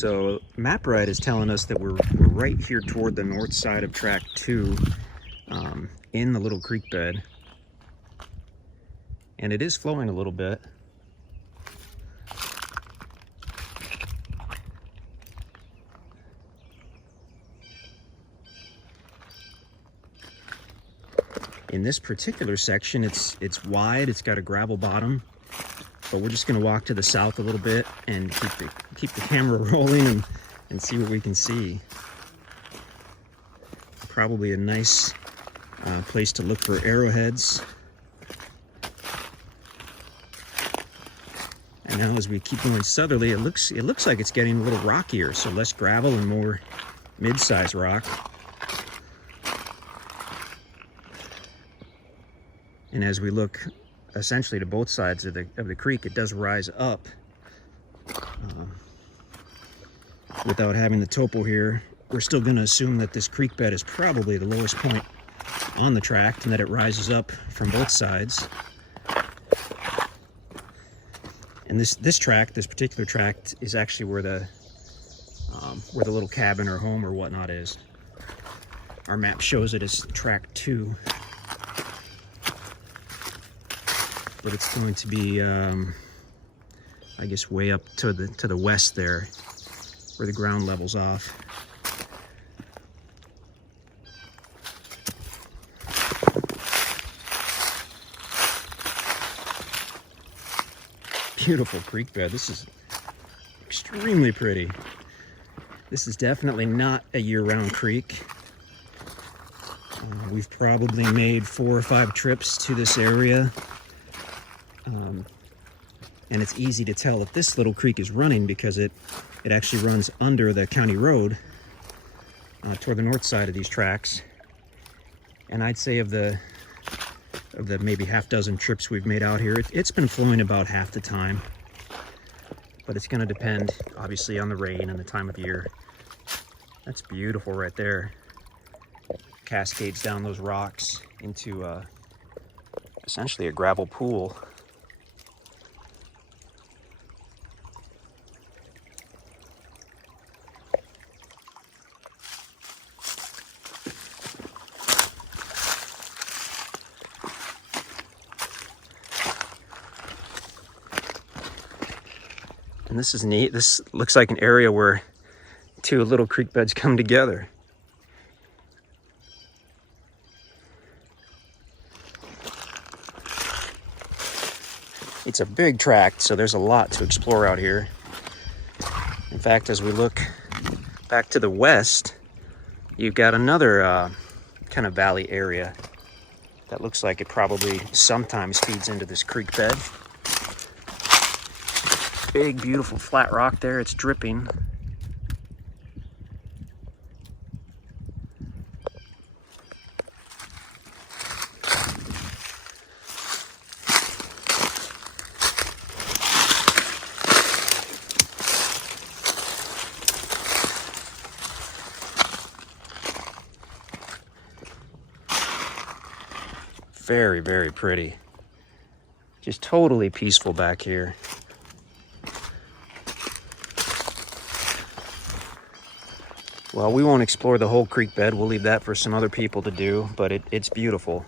So MapRide is telling us that we're right here toward the north side of track 2 in the little creek bed. And it is flowing a little bit. In this particular section, it's wide, it's got a gravel bottom, but we're just gonna walk to the south a little bit and keep the camera rolling and see what we can see. Probably a nice place to look for arrowheads. And now as we keep going southerly, it looks like it's getting a little rockier, so less gravel and more mid-size rock. And as we look essentially to both sides of the creek, it does rise up. Without having the topo here, we're still going to assume that this creek bed is probably the lowest point on the tract and that it rises up from both sides. And this particular tract is actually where the little cabin or home or whatnot is. Our map shows it as tract 2. But it's going to be, I guess, way up to the west there, where the ground levels off. Beautiful creek bed. This is extremely pretty. This is definitely not a year-round creek. We've probably made 4 or 5 trips to this area. And it's easy to tell if this little creek is running because it actually runs under the county road toward the north side of these tracks. And I'd say of the maybe half dozen trips we've made out here, it's been flowing about half the time. But it's going to depend, obviously, on the rain and the time of year. That's beautiful right there. Cascades down those rocks into essentially a gravel pool. And this is neat. This looks like an area where 2 little creek beds come together. It's a big tract, so there's a lot to explore out here. In fact, as we look back to the west, you've got another kind of valley area that looks like it probably sometimes feeds into this creek bed. Big, beautiful flat rock there. It's dripping. Very, very pretty. Just totally peaceful back here. Well, we won't explore the whole creek bed. We'll leave that for some other people to do, but it's beautiful.